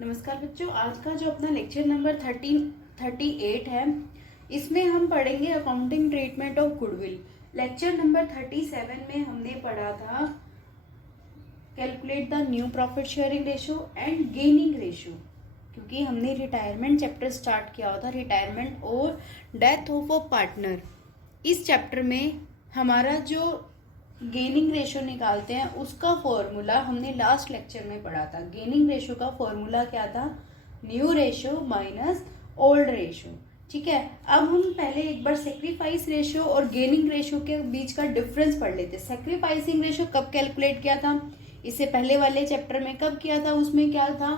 नमस्कार बच्चों, आज का जो अपना लेक्चर नंबर 38 है, इसमें हम पढ़ेंगे accounting treatment of goodwill. Lecture number 37 में हमने पढ़ा था calculate the new profit sharing ratio and gaining ratio, क्योंकि हमने रिटायरमेंट चैप्टर स्टार्ट किया हुआ था, रिटायरमेंट और डेथ ऑफ अ पार्टनर। इस चैप्टर में हमारा जो गेनिंग रेशियो निकालते हैं उसका फॉर्मूला हमने लास्ट लेक्चर में पढ़ा था। गेनिंग रेशियो का फॉर्मूला क्या था? New ratio minus old ratio. ठीक है, अब हम पहले एक बार सेक्रीफाइस रेशियो और गेनिंग रेशियो के बीच का डिफरेंस पढ़ लेते। सेक्रीफाइसिंग रेशियो कब कैलकुलेट किया था? इससे पहले वाले चैप्टर में कब किया था? उसमें क्या था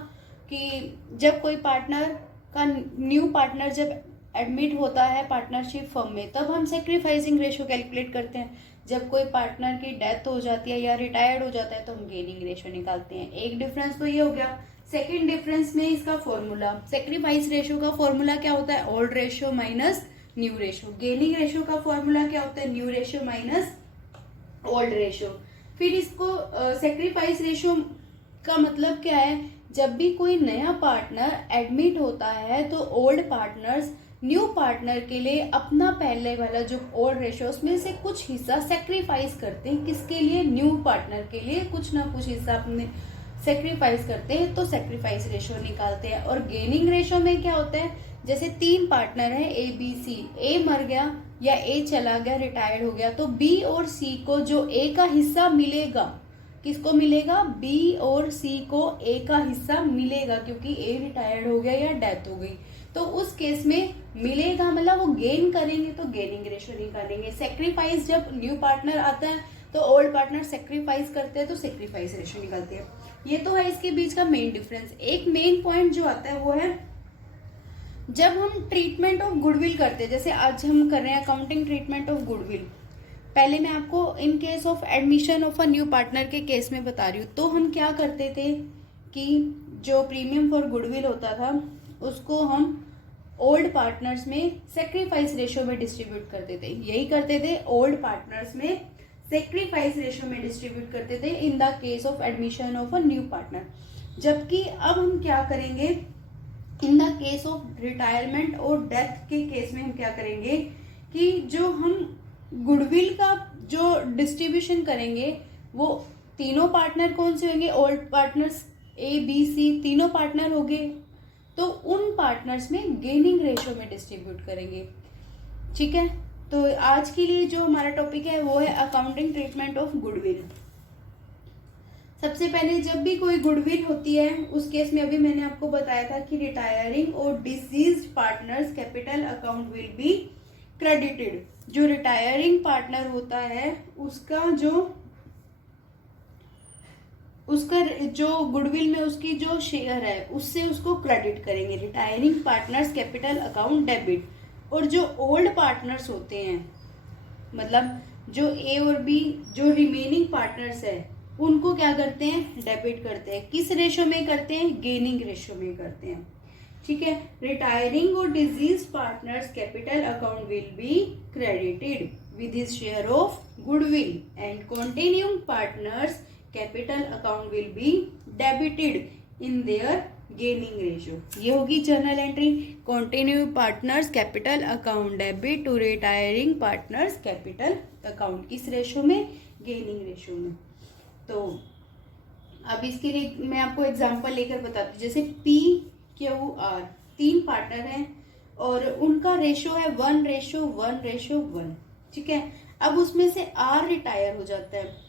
कि जब कोई पार्टनर का न्यू पार्टनर जब एडमिट होता है पार्टनरशिप फर्म में, तब हम सेक्रीफाइसिंग रेशियो कैलकुलेट करते हैं। जब कोई पार्टनर की डेथ हो जाती है या रिटायर्ड हो जाता है तो हम गेनिंग रेशियो निकालते हैं। एक डिफरेंस तो ये हो गया। सेकंड डिफरेंस में इसका फॉर्मूला, सेक्रीफाइस रेशियो का फॉर्मूला क्या होता है? Old ratio minus new ratio. Gaining ratio का फॉर्मूला क्या होता है? New ratio minus old ratio. फिर इसको सेक्रीफाइस रेशियो का मतलब क्या है? जब भी कोई नया पार्टनर एडमिट होता है तो ओल्ड पार्टनर्स न्यू पार्टनर के लिए अपना पहले वाला जो ओल्ड रेशियो उसमें से कुछ हिस्सा सेक्रीफाइस करते हैं। किसके लिए? न्यू पार्टनर के लिए कुछ ना कुछ हिस्सा अपने सेक्रीफाइस करते हैं, तो सेक्रीफाइस रेशियो निकालते हैं। और गेनिंग रेशियो में क्या होता है? जैसे 3 पार्टनर है ए बी सी, ए मर गया या ए चला गया, रिटायर्ड हो गया, तो बी और सी को जो ए का हिस्सा मिलेगा, किसको मिलेगा? बी और सी को ए का हिस्सा मिलेगा, क्योंकि ए रिटायर्ड हो गया या डेथ हो गई, तो उस केस में मिलेगा, मतलब वो गेन करेंगे तो गेनिंग रेशियो निकालेंगे। सेक्रीफाइस जब न्यू पार्टनर आता है तो ओल्ड पार्टनर सेक्रीफाइस करते हैं तो सेक्रीफाइस रेशियो निकालते हैं। ये तो है इसके बीच का मेन डिफरेंस। एक मेन पॉइंट जो आता है वो है जब हम ट्रीटमेंट ऑफ गुडविल करते हैं, जैसे आज हम कर रहे हैं अकाउंटिंग ट्रीटमेंट ऑफ गुडविल। पहले मैं आपको इन case of admission of a new partner के केस में बता रही हूँ। तो हम क्या करते थे कि जो प्रीमियम फॉर गुडविल होता था उसको हम ओल्ड पार्टनर्स में सेक्रीफाइस रेशियो में डिस्ट्रीब्यूट करते थे। यही करते थे, ओल्ड पार्टनर्स में सेक्रीफाइस रेशियो में डिस्ट्रीब्यूट करते थे in the case of admission of a new partner. जबकि अब हम क्या करेंगे, in the case of retirement और डेथ के केस में हम क्या करेंगे कि जो हम गुडविल का जो डिस्ट्रीब्यूशन करेंगे वो तीनों पार्टनर कौन से होंगे? Old partners A B C तीनों पार्टनर हो गए, तो उन पार्टनर्स में गेनिंग रेशियो में डिस्ट्रीब्यूट करेंगे। ठीक है, तो आज के लिए जो हमारा टॉपिक है वो है अकाउंटिंग ट्रीटमेंट ऑफ गुडविल। सबसे पहले जब भी कोई गुडविल होती है उस केस में अभी मैंने आपको बताया था कि रिटायरिंग और deceased partners capital account will be credited. जो रिटायरिंग पार्टनर होता है उसका जो गुडविल में उसकी जो शेयर है उससे उसको क्रेडिट करेंगे। Retiring partners capital account debit. और जो ओल्ड पार्टनर्स होते हैं, मतलब जो ए और बी जो रिमेनिंग पार्टनर्स है उनको क्या करते हैं? डेबिट करते हैं। किस रेशियो में करते हैं? गेनिंग रेशियो में करते हैं। ठीक है, रिटायरिंग और deceased partners capital account will be credited with his share of goodwill and continuing partners capital account will be debited in their gaining ratio. ये होगी journal entry. Continue partners capital account debit to retiring partners capital account, किस ratio में? Gaining ratio में। तो अब इसके लिए मैं आपको एग्जांपल लेकर बताती हूँ। जैसे पी क्यू आर 3 पार्टनर हैं और उनका रेशियो है 1:1:1। ठीक है, अब उसमें से आर रिटायर हो जाता है।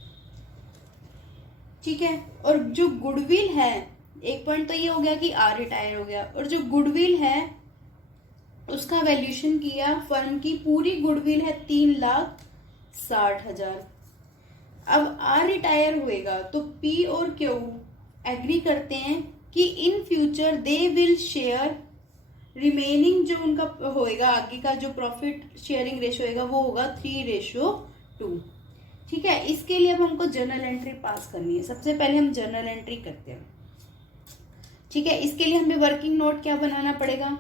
ठीक है, और जो गुडविल है, एक पॉइंट तो ये हो गया कि आर रिटायर हो गया, और जो गुडविल है उसका वैल्यूएशन किया, फर्म की पूरी गुडविल है 3,60,000। अब आर रिटायर हुएगा तो पी और क्यू एग्री करते हैं कि in future they will share remaining, जो उनका होएगा आगे का जो प्रॉफिट शेयरिंग रेशियो होगा वो होगा 3:2। ठीक है, इसके लिए अब हमको जर्नल एंट्री पास करनी है। सबसे पहले हम जर्नल एंट्री करते हैं। ठीक है, इसके लिए हमें वर्किंग नोट क्या बनाना पड़ेगा?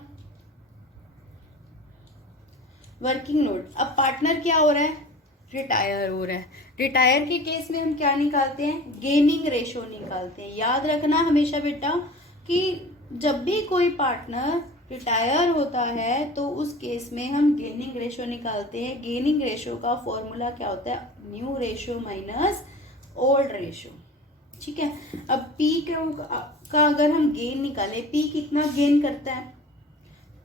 Working note. अब पार्टनर क्या हो रहा है? रिटायर हो रहा है। रिटायर के केस में हम क्या निकालते हैं? गेनिंग रेशियो निकालते हैं। याद रखना हमेशा बेटा कि जब भी कोई पार्टनर रिटायर होता है तो उस केस में हम गेनिंग रेशो निकालते हैं। गेनिंग रेशो का फॉर्मूला क्या होता है? New ratio minus old ratio. ठीक है, अब पी का अगर हम गेन निकालें, पी कितना गेन करता है?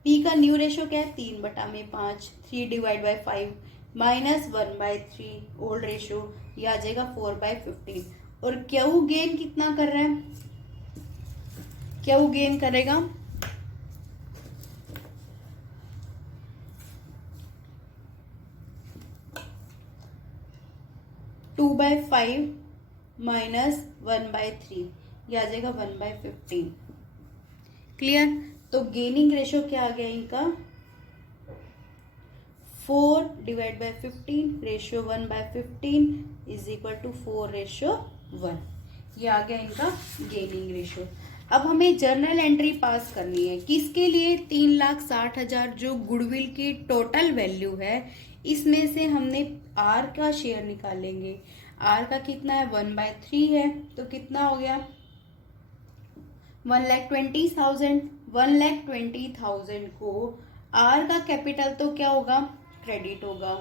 पी का न्यू रेशो क्या है? 3/5, 3 divide by 5 minus 1/3 old ratio, ये आ जाएगा 4/15। और क्यू गेन कितना कर रहा है? क्यू गेन करेगा 2/5 माइनस 1/3, ये आ जाएगा 1/15। क्लियर? तो गेनिंग रेशो क्या आ गया इनका? 4 divide by 15 ratio 1/15 is equal to 4:1। ये आ गया इनका गेनिंग रेशो। अब हमें जर्नल एंट्री पास करनी है किसके लिए? 3,60,000 जो गुडविल की टोटल वैल्यू है, इसमें से हमने आर का शेयर निकालेंगे। आर का कितना है? 1/3 है, तो कितना हो गया? 1,20,000। 1,20,000 को आर का कैपिटल तो क्या होगा? क्रेडिट होगा।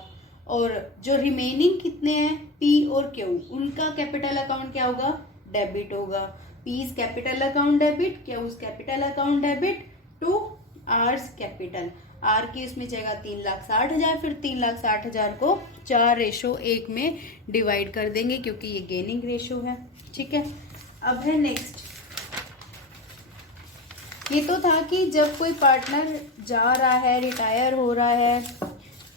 और जो रिमेनिंग कितने हैं? पी और क्यू, उनका कैपिटल अकाउंट क्या होगा? डेबिट होगा। P's capital account debit, Q's capital account debit to R's capital. R की इसमें जाएगा 3,60,000, फिर 3,60,000 को 4:1 में डिवाइड कर देंगे क्योंकि ये गेनिंग रेशो है। ठीक है, अब है नेक्स्ट। ये तो था कि जब कोई पार्टनर जा रहा है, रिटायर हो रहा है,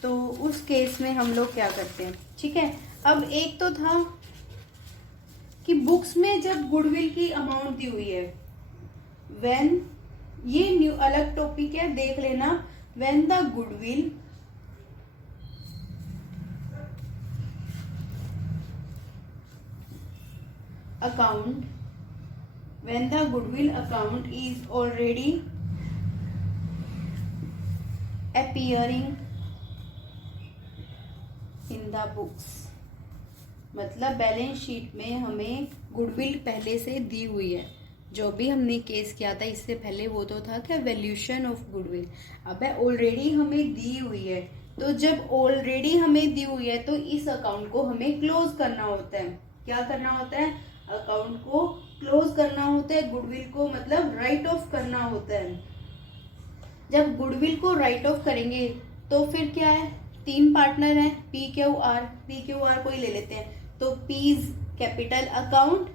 तो उस केस में हम लोग क्या करते हैं। ठीक है, अब एक तो था कि बुक्स में जब गुडविल की अमाउंट दी हुई है, व्हेन, ये न्यू अलग टॉपिक है, देख लेना। When the goodwill account, when the goodwill account is already appearing in the books, मतलब बैलेंस शीट में हमें गुडविल पहले से दी हुई है। जो भी हमने केस किया था इससे पहले वो तो था क्या? Valuation of goodwill. अब है ऑलरेडी हमें दी हुई है, तो जब ऑलरेडी हमें दी हुई है तो इस अकाउंट को हमें क्लोज करना होता है। क्या करना होता है? अकाउंट को क्लोज करना होता है। गुडविल को मतलब राइट ऑफ करना होता है। जब गुडविल को राइट ऑफ करेंगे तो फिर क्या है? 3 पार्टनर हैं, P Q R. P Q R को ही ले लेते हैं, तो P's capital account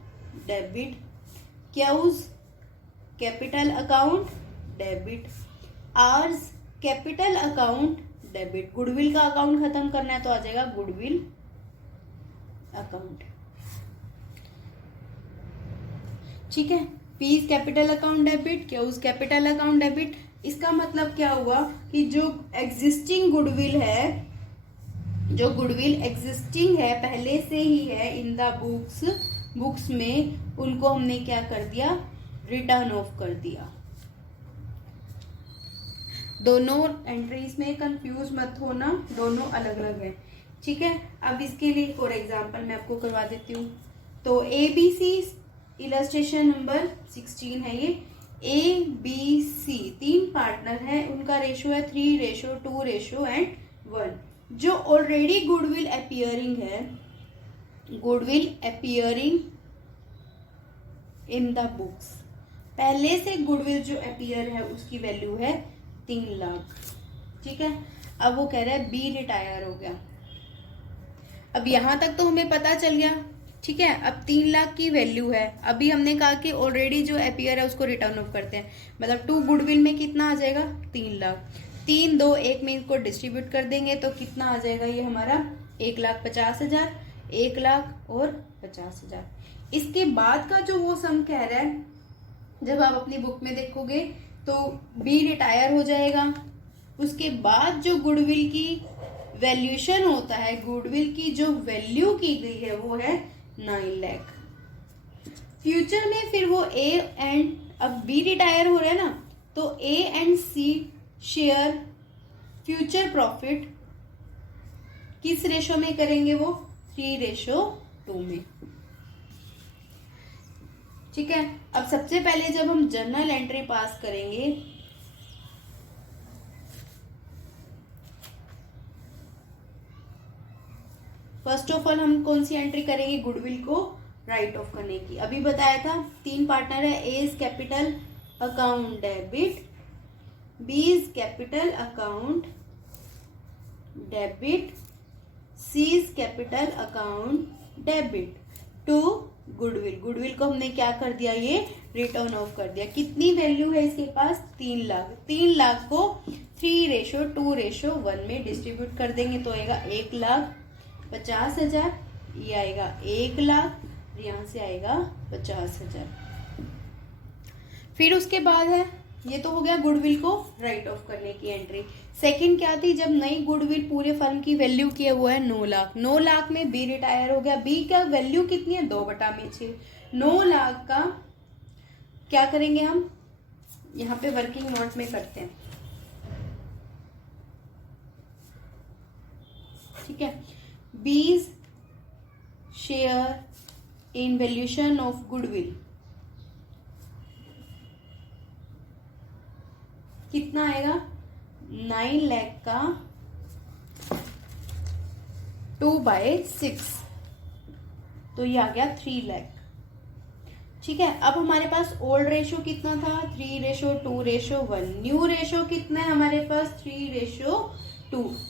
debit, Q's capital account debit, R's capital account debit. Goodwill का अकाउंट खत्म करना है तो आ जाएगा गुडविल अकाउंट। ठीक है, P's capital account debit, Q's capital account debit. इसका मतलब क्या हुआ कि जो एग्जिस्टिंग गुडविल है, जो गुडविल एग्जिस्टिंग है, पहले से ही है इन द बुक्स में, उनको हमने क्या कर दिया? रिटर्न ऑफ कर दिया। दोनों एंट्रीज में कंफ्यूज मत होना, दोनों अलग अलग है। ठीक है, अब इसके लिए फॉर एग्जांपल मैं आपको करवा देती हूँ। तो ABC इलस्ट्रेशन नंबर 16 है ये। ABC 3 पार्टनर है, उनका रेशो है 3:2 एंड 1। जो ऑलरेडी गुडविल अपीयरिंग है, goodwill appearing in the books, पहले से गुडविल जो अपीयर है उसकी वैल्यू है 3 लाख। ठीक है, अब वो कह रहा है बी रिटायर हो गया। अब यहां तक तो हमें पता चल गया। ठीक है, अब 3 लाख की वैल्यू है। अभी हमने कहा कि ऑलरेडी जो अपीयर है उसको रिटर्न ऑफ करते हैं, मतलब 2 गुडविल में कितना आ जाएगा? 3 लाख। 3, 2, 1 में इसको डिस्ट्रीब्यूट कर देंगे तो कितना आ जाएगा ये हमारा? 1,50,000, 1 लाख और 50,000। इसके बाद का जो वो सम कह रहा है, जब आप अपनी बुक में देखोगे तो बी रिटायर हो जाएगा। उसके बाद जो गुडविल की वैल्यूएशन होता है, गुडविल की जो वैल्यू की गई है वो है 9 लाख। फ्यूचर में फिर वो ए एंड, अब बी रिटायर हो रहा है ना, तो A and C share future profit किस रेशो में करेंगे? वो 3:2 में। ठीक है। अब सबसे पहले जब हम जर्नल एंट्री पास करेंगे, फर्स्ट ऑफ ऑल हम कौन सी एंट्री करेंगे, गुडविल को राइट ऑफ करने की। अभी बताया था 3 पार्टनर है, A is capital account debit, B is capital account debit, C is capital account debit to goodwill. Goodwill को हमने क्या कर दिया, ये रिटर्न ऑफ कर दिया। कितनी वैल्यू है इसके पास, 3 लाख। 3 लाख को 3:2:1 में डिस्ट्रीब्यूट कर देंगे तो आएगा 1,50,000, ये आएगा 1 लाख, यहाँ से आएगा 50,000। फिर उसके बाद है, ये तो हो गया गुडविल को राइट ऑफ करने की एंट्री। सेकंड क्या थी, जब नई गुडविल पूरे फर्म की वैल्यू की है वो है 9 लाख। 9 लाख में बी रिटायर हो गया। बी का वैल्यू कितनी है, 2/6। 9 लाख का क्या करेंगे हम, यहाँ पे वर्किंग नोट में करते हैं, ठीक है। बीज share in valuation of goodwill कितना आएगा, 9 लाख का 2/6, तो ये आ गया 3 लाख। ठीक है। अब हमारे पास ओल्ड रेशो कितना था, 3:2:1। न्यू रेशो कितना है हमारे पास, 3:2।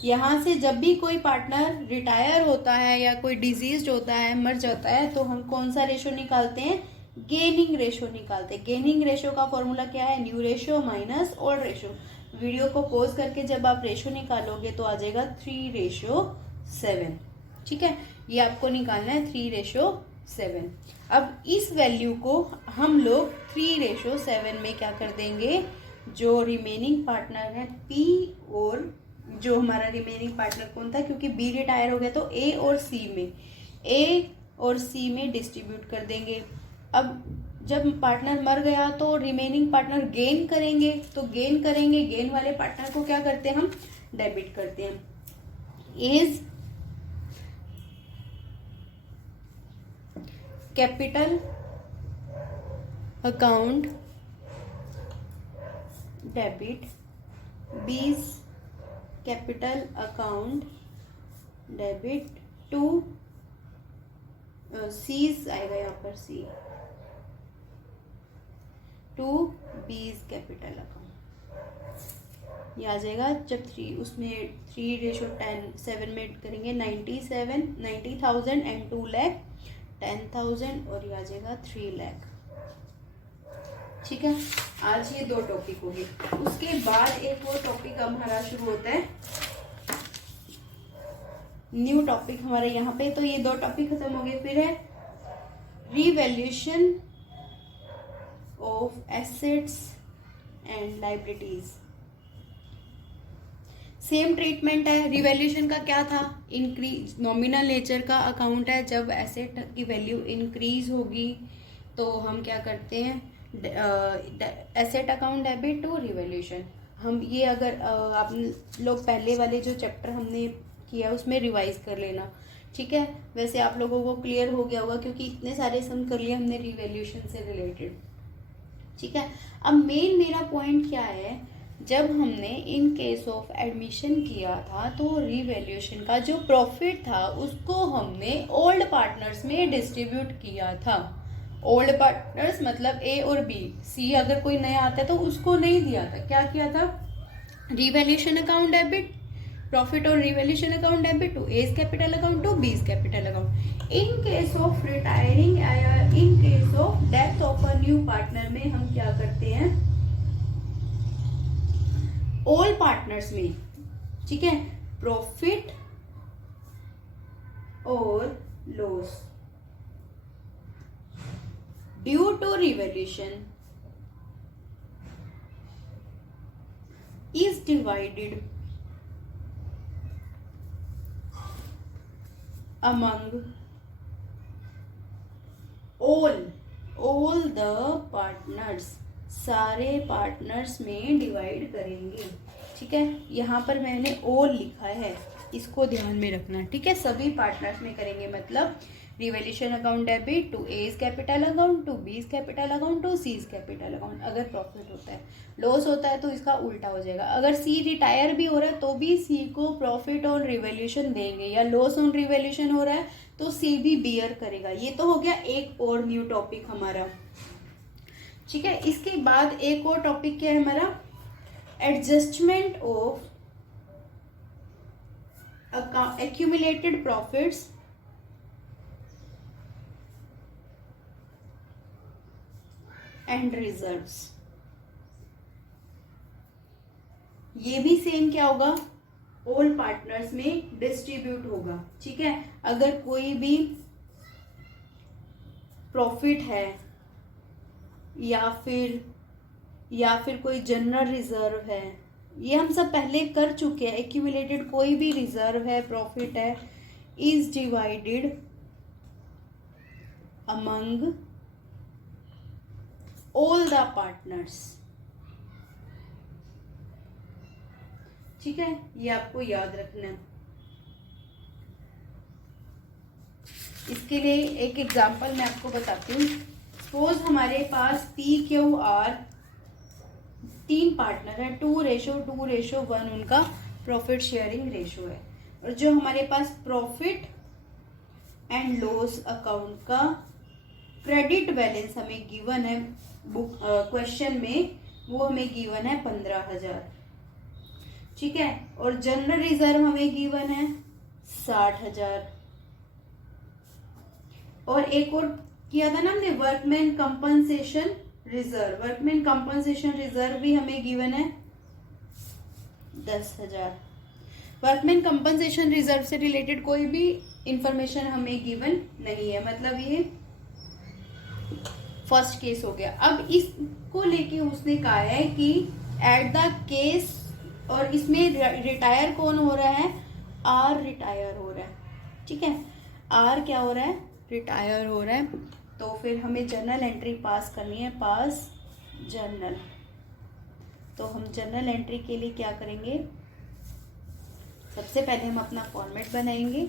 यहाँ से जब भी कोई पार्टनर रिटायर होता है या कोई डिजीज होता है, मर जाता है, तो हम कौन सा रेशो निकालते हैं, गेनिंग रेशो निकालते हैं। गेनिंग रेशो का फॉर्मूला क्या है, new ratio minus old ratio. Video को पॉज करके जब आप रेशो निकालोगे तो आ जाएगा 3:7। ठीक है, ये आपको निकालना है 3:7। अब इस वैल्यू को हम लोग 3:7 में क्या कर देंगे, जो रिमेनिंग पार्टनर है पी, और जो हमारा रिमेनिंग पार्टनर कौन था, क्योंकि बी रिटायर हो गया तो ए और सी में डिस्ट्रीब्यूट कर देंगे। अब जब पार्टनर मर गया तो रिमेनिंग पार्टनर गेन करेंगे, तो गेन वाले पार्टनर को क्या करते हैं हम, डेबिट करते हैं। A's capital account debit, B's capital account debit to C's आएगा यहाँ पर, C to B's capital account. ये आ जाएगा जब 3 उसमें 3:7 में करेंगे 90,000 एंड 2 लाख 10,000, और ये आ जाएगा 3 लाख। ठीक है, आज ये 2 टॉपिक हो गए। उसके बाद एक और टॉपिक हमारा शुरू होता है, न्यू टॉपिक हमारे यहाँ पे। तो ये 2 टॉपिक खत्म हो गए। फिर है revaluation of assets and liabilities. Same treatment है। रिवैल्यूएशन का क्या था, इंक्रीज, नॉमिनल नेचर का अकाउंट है। जब एसेट की वैल्यू इंक्रीज होगी तो हम क्या करते हैं, asset account debit to revaluation. हम ये अगर आप लोग पहले वाले जो चैप्टर हमने किया उसमें रिवाइज कर लेना, ठीक है। वैसे आप लोगों को क्लियर हो गया होगा क्योंकि इतने सारे सम कर लिए हमने रिवैल्यूएशन से रिलेटेड, ठीक है। अब मेन मेरा पॉइंट क्या है, जब हमने इन केस ऑफ एडमिशन किया था तो रिवैल्यूएशन का जो प्रॉफिट था उसको हमने ओल्ड पार्टनर्स में डिस्ट्रीब्यूट किया था। ओल्ड पार्टनर्स मतलब ए और बी, सी अगर कोई नया आता है तो उसको नहीं दिया था। क्या किया था, रिवैल्यूएशन अकाउंट डेबिट, प्रॉफिट और revaluation account debit to A's capital account to B's capital account. In case of retiring, in case of death of a new partner में हम क्या करते हैं, ऑल पार्टनर्स में, ठीक है, प्रॉफिट और loss due to revaluation is divided among all the partners, सारे पार्टनर्स में डिवाइड करेंगे। ठीक है, यहाँ पर मैंने ऑल लिखा है, इसको ध्यान में रखना। ठीक है, सभी पार्टनर्स में करेंगे मतलब revaluation account debit to A's capital account to B's capital account to C's capital account, अगर प्रॉफिट होता है। लॉस होता है तो इसका उल्टा हो जाएगा। अगर सी रिटायर भी हो रहा है तो भी सी को प्रॉफिट ऑन रिवैल्यूएशन देंगे, या लॉस ऑन रिवैल्यूएशन हो रहा है तो सी भी बियर करेगा। ये तो हो गया एक और न्यू टॉपिक हमारा, ठीक है। इसके बाद एक और टॉपिक क्या है हमारा, adjustment of accumulated profits and reserves। ये भी सेम क्या होगा, ऑल पार्टनर्स में डिस्ट्रीब्यूट होगा, ठीक है। अगर कोई भी प्रॉफिट है या फिर कोई जनरल रिजर्व है, ये हम सब पहले कर चुके हैं। एक्यूमुलेटेड कोई भी रिजर्व है, प्रॉफिट है, is divided among all the partners, ठीक है। ये आपको याद रखना है। इसके लिए एक एग्जांपल मैं आपको बताती हूँ। सपोज हमारे पास PQR 3 पार्टनर है, 2:1 उनका प्रॉफिट शेयरिंग रेशो है। और जो हमारे पास प्रॉफिट एंड लॉस अकाउंट का क्रेडिट बैलेंस हमें गिवन है बुक क्वेश्चन में, वो हमें गिवन है 15,000, ठीक है। और जनरल रिजर्व हमें गिवन है 60,000। और एक और किया था ना हमने, workman compensation reserve. Workman compensation reserve भी हमें गिवन है 10,000। वर्कमैन कंपनसेशन रिजर्व से रिलेटेड कोई भी इंफॉर्मेशन हमें गिवन नहीं है, मतलब ये फर्स्ट केस हो गया। अब इसको लेके उसने कहा है कि एट द केस, और इसमें रिटायर कौन हो रहा है, आर रिटायर हो रहा है, ठीक है। आर क्या हो रहा है, रिटायर हो रहा है। तो फिर हमें जर्नल एंट्री पास करनी है, पास जर्नल। तो हम जर्नल एंट्री के लिए क्या करेंगे, सबसे पहले हम अपना फॉर्मेट बनाएंगे।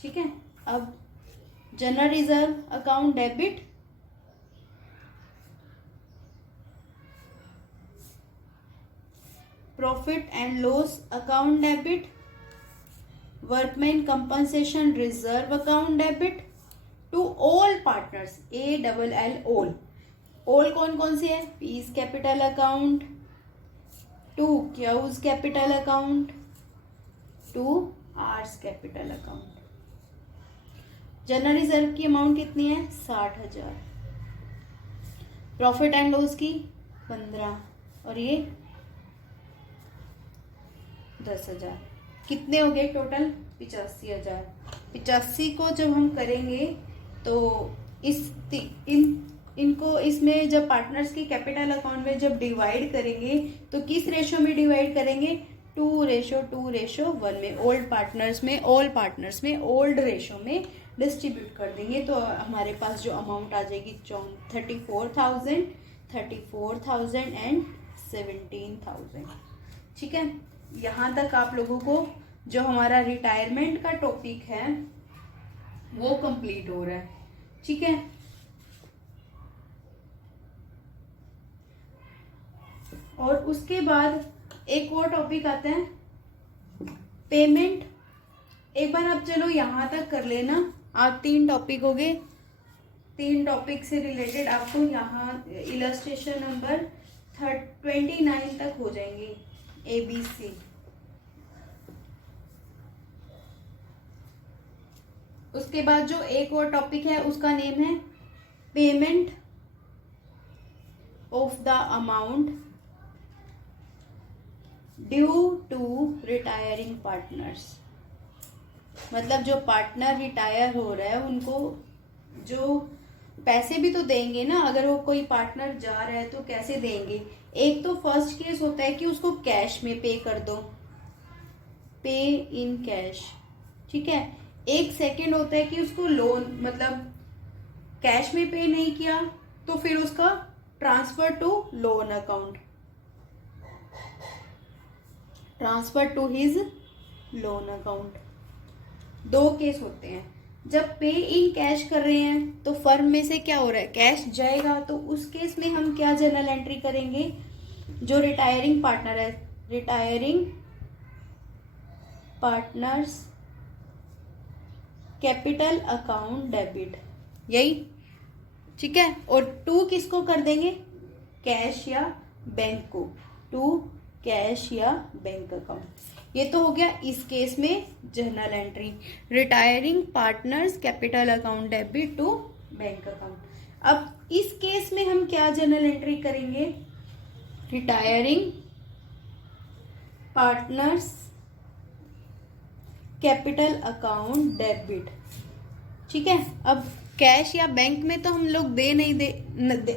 ठीक है। अब general reserve account debit, profit and loss account debit, workman compensation reserve account debit to all partners, ALL all. All कौन कौन से है, P's capital account to Q's capital account to R's capital account. General reserve की amount कितनी है, 60,000। Profit and loss की 15, और ये 10,000। कितने हो गए टोटल, 85,000। 85 को जब हम करेंगे तो इनको इसमें जब पार्टनर्स की कैपिटल अकाउंट में जब डिवाइड करेंगे तो किस रेशो में डिवाइड करेंगे, 2:1 में। ऑल पार्टनर्स में ओल्ड रेशो में डिस्ट्रीब्यूट कर देंगे। तो हमारे पास जो अमाउंट आ जाएगी 34,000 एंड 17,000, ठीक है। यहाँ तक आप लोगों को जो हमारा रिटायरमेंट का टॉपिक है वो कंप्लीट हो रहा है, ठीक है। और उसके बाद एक और टॉपिक आता है पेमेंट। एक बार आप चलो यहाँ तक कर लेना, आप 3 टॉपिक हो गए। 3 टॉपिक से रिलेटेड आपको यहाँ इलस्ट्रेशन नंबर 29 तक हो जाएंगे, ABC। उसके बाद जो एक और टॉपिक है उसका नेम है payment of the amount due to retiring partners. मतलब जो पार्टनर रिटायर हो रहा है उनको जो पैसे भी तो देंगे ना, अगर वो कोई पार्टनर जा रहा है तो कैसे देंगे। एक तो फर्स्ट केस होता है कि उसको कैश में पे कर दो, पे इन कैश, ठीक है। एक सेकंड होता है कि उसको लोन, मतलब कैश में पे नहीं किया तो फिर उसका transfer to loan account, transfer to his loan account. दो केस होते हैं, जब पे इन कैश कर रहे हैं तो फर्म में से क्या हो रहा है, कैश जाएगा, तो उस केस में हम क्या जर्नल एंट्री करेंगे, जो रिटायरिंग पार्टनर है, retiring partners capital account debit, यही ठीक है। और टू किसको कर देंगे, कैश या बैंक को, टू कैश या बैंक अकाउंट। ये तो हो गया इस केस में journal entry, retiring partners capital account debit to bank account. अब इस केस में हम क्या जर्नल एंट्री करेंगे, retiring partners capital account debit, ठीक है। अब कैश या बैंक में तो हम लोग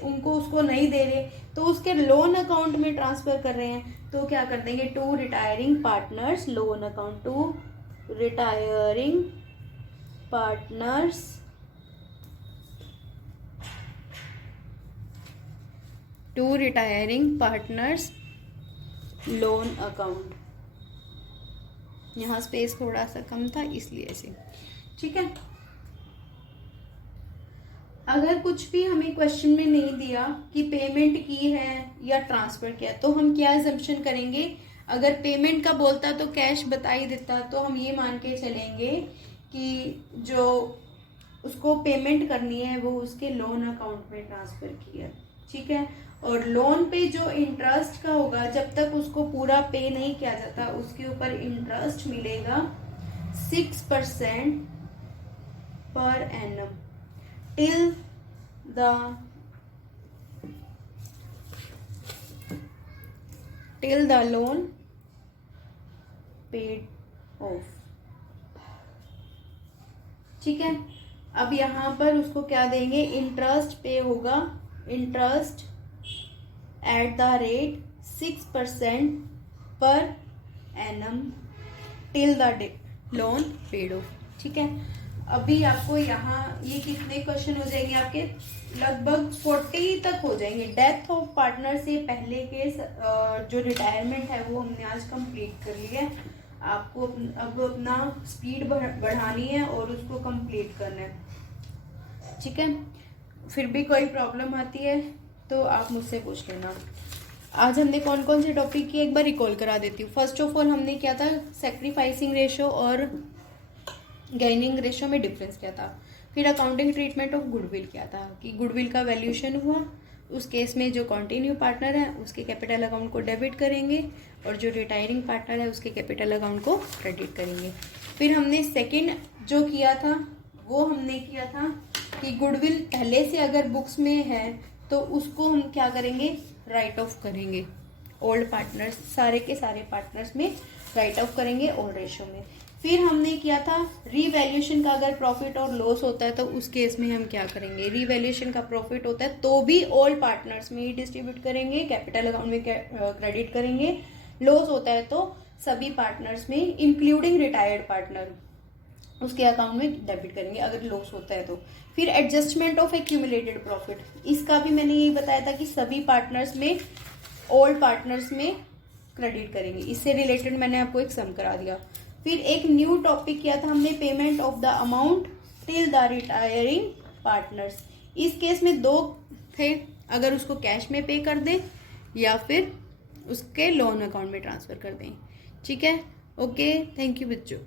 उनको उसको नहीं दे रहे, तो उसके लोन अकाउंट में ट्रांसफर कर रहे हैं, तो क्या कर देंगे, to retiring partners loan account, to retiring partners loan account. यहाँ स्पेस थोड़ा सा कम था इसलिए से, ठीक है। अगर कुछ भी हमें क्वेश्चन में नहीं दिया कि पेमेंट की है या ट्रांसफर किया, तो हम क्या अजम्पशन करेंगे, अगर पेमेंट का बोलता तो कैश बता ही देता, तो हम ये मान के चलेंगे कि जो उसको पेमेंट करनी है वो उसके लोन अकाउंट में ट्रांसफर की है, ठीक है। और लोन पे जो इंटरेस्ट का होगा, जब तक उसको पूरा पे नहीं किया जाता उसके ऊपर इंटरेस्ट मिलेगा 6% per annum till the loan paid off, ठीक है। अब यहाँ पर उसको क्या देंगे, इंटरेस्ट पे होगा, interest at the rate 6% per annum till the loan paid of, ठीक है। अभी आपको यहाँ ये कितने क्वेश्चन हो जाएंगे आपके, लगभग 40 तक हो जाएंगे। डेथ ऑफ पार्टनर से पहले के जो रिटायरमेंट है वो हमने आज कंप्लीट कर लिया है। आपको अब अपना स्पीड बढ़ानी है और उसको कंप्लीट करना है, ठीक है। फिर भी कोई प्रॉब्लम आती है तो आप मुझसे पूछ लेना। आज हमने कौन कौन से टॉपिक की एक बार रिकॉल करा देती हूँ। फर्स्ट ऑफ ऑल हमने क्या था, सैक्रिफाइसिंग रेशो और गेनिंग रेशो में डिफरेंस क्या था। फिर अकाउंटिंग ट्रीटमेंट ऑफ गुडविल क्या था, कि गुडविल का वैल्यूएशन हुआ, उस केस में जो कॉन्टिन्यू पार्टनर है उसके कैपिटल अकाउंट को डेबिट करेंगे और जो रिटायरिंग पार्टनर है उसके कैपिटल अकाउंट को क्रेडिट करेंगे। फिर हमने सेकंड जो किया था वो हमने किया था कि गुडविल पहले से अगर बुक्स में है तो उसको हम क्या करेंगे, राइट ऑफ करेंगे। ओल्ड पार्टनर्स, सारे के सारे पार्टनर्स में राइट ऑफ करेंगे ओल्ड रेशो में। फिर हमने किया था रीवैल्यूएशन का, अगर प्रॉफिट और लॉस होता है तो उस केस में हम क्या करेंगे, रीवैल्यूएशन का प्रॉफिट होता है तो भी ओल्ड पार्टनर्स में ही डिस्ट्रीब्यूट करेंगे, कैपिटल अकाउंट में क्रेडिट करेंगे। लॉस होता है तो सभी पार्टनर्स में इंक्लूडिंग रिटायर्ड पार्टनर उसके अकाउंट में डेबिट करेंगे अगर लॉस होता है तो। फिर एडजस्टमेंट ऑफ एक्यूमुलेटेड प्रॉफिट, इसका भी मैंने यही बताया था कि सभी पार्टनर्स में ओल्ड पार्टनर्स में क्रेडिट करेंगे। इससे रिलेटेड मैंने आपको एक सम करा दिया। फिर एक न्यू टॉपिक किया था हमने, payment of the amount till the retiring partners. इस केस में दो थे, अगर उसको कैश में पे कर दें या फिर उसके लोन अकाउंट में ट्रांसफर कर दें, ठीक है। ओके, थैंक यू बच्चों।